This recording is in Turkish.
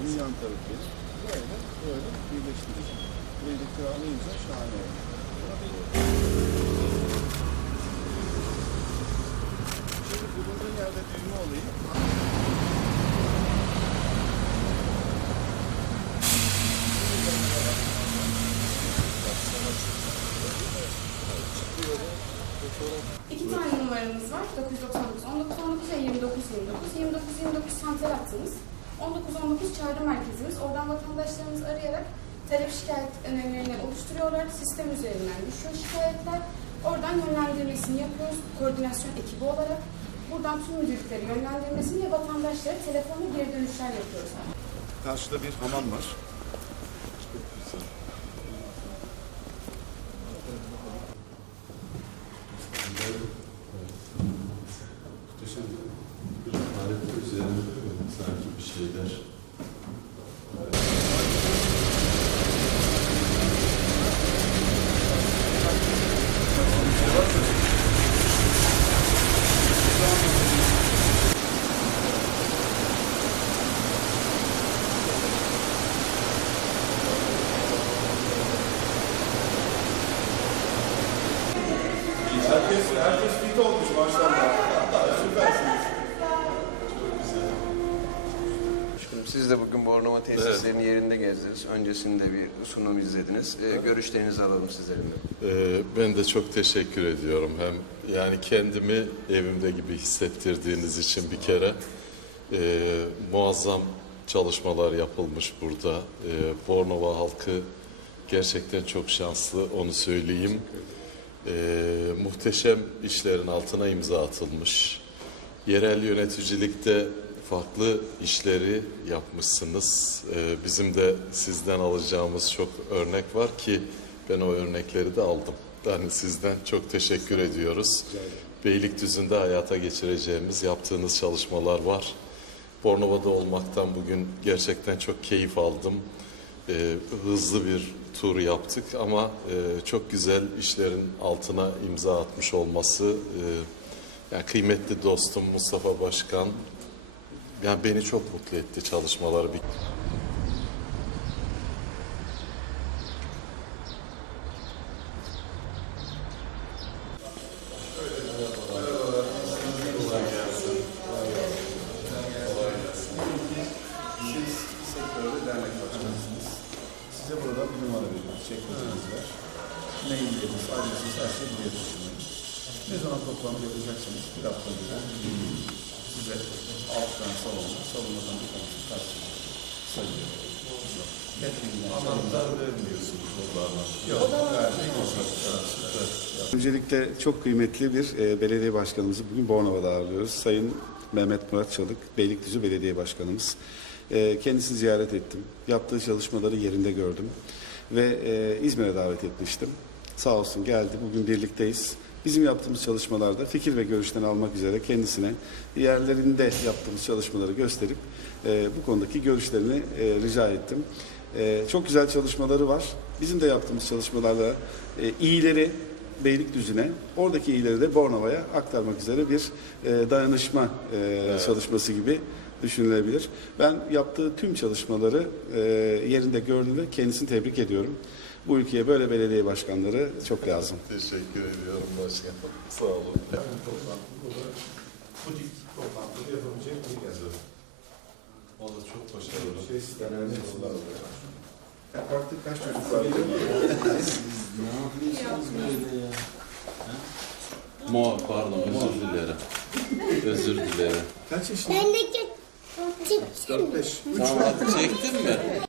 Onun yan tarafı. Böyle, böyle birleştireceğim. Burayı da kiralayınca şahane olur. Şimdi bulunduğun yerde düğme olayı 999, 19, 19'a 29, 29, 29, 29 santral hattımız. 19, 19 çağrı merkezimiz. Oradan vatandaşlarımız arayarak talep şikayet önerimlerini oluşturuyorlar. Sistem üzerinden düşüyor şikayetler. Oradan yönlendirmesini yapıyoruz koordinasyon ekibi olarak. Buradan tüm müdürlükleri yönlendirmesini ve vatandaşlara telefonla geri dönüşler yapıyoruz. Karşıda bir hamam var. Herkes, fit olmuş maşallah. Süpersiniz. Başkanım, Siz de bugün Bornova tesislerinin yerinde gezdiniz. Öncesinde bir sunum izlediniz. Ee, görüşlerinizi alalım sizlerin de. Ee, ben de çok teşekkür ediyorum. Hem yani kendimi evimde gibi hissettirdiğiniz için bir kere Ee, muazzam çalışmalar yapılmış burada. Ee, Bornova halkı gerçekten çok şanslı onu söyleyeyim. Ee, muhteşem işlerin altına imza atılmış. Yerel yöneticilikte farklı işleri yapmışsınız. Ee, bizim de sizden alacağımız çok örnek var ki ben o örnekleri de aldım. Yani sizden çok teşekkür ediyoruz. Beylikdüzü'nde hayata geçireceğimiz yaptığınız çalışmalar var. Bornova'da olmaktan bugün gerçekten çok keyif aldım. Ee, hızlı bir tur yaptık ama e, çok güzel işlerin altına imza atmış olması e, yani kıymetli dostum Mustafa Başkan yani beni çok mutlu etti çalışmaları. Şey buraya taşınıyor. Ne zaman toplantı yapacaksınız? Bir hafta önce size alttan salona, salondan bir tanesi karşılıyor. Sayıyor. Anahtar vermiyorsunuz onlarla. Yok, Öncelikle çok kıymetli bir e, belediye başkanımızı bugün Bornova'da ağırlıyoruz. Sayın Mehmet Murat Çalık, Beylikdüzü Belediye Başkanımız. E, kendisini ziyaret ettim. Yaptığı çalışmaları yerinde gördüm. Ve e, İzmir'e davet etmiştim. Sağ olsun geldi. Bugün birlikteyiz. Bizim yaptığımız çalışmalarda fikir ve görüşten almak üzere kendisine yerlerinde yaptığımız çalışmaları gösterip e, bu konudaki görüşlerini e, rica ettim. E, çok güzel çalışmaları var. Bizim de yaptığımız çalışmalarla e, iyileri Beylikdüzü'ne, oradaki iyileri de Bornova'ya aktarmak üzere bir e, dayanışma e, çalışması gibi düşünülebilir. Ben yaptığı tüm çalışmaları e, yerinde gördüm ve kendisini tebrik ediyorum. Bu ülkeye böyle belediye başkanları çok lazım. Teşekkür ediyorum başkanım. Sağ olun. Bu tip toplantıları yapabilecek bir yazı. O da çok başarılı. Şey sistemlerinde Parkta kaç çocuk var? Mo pardon özür dilerim. Özür dilerim. Kaç yaşında? Bendeki çift 4-5. Tamam çektin mi?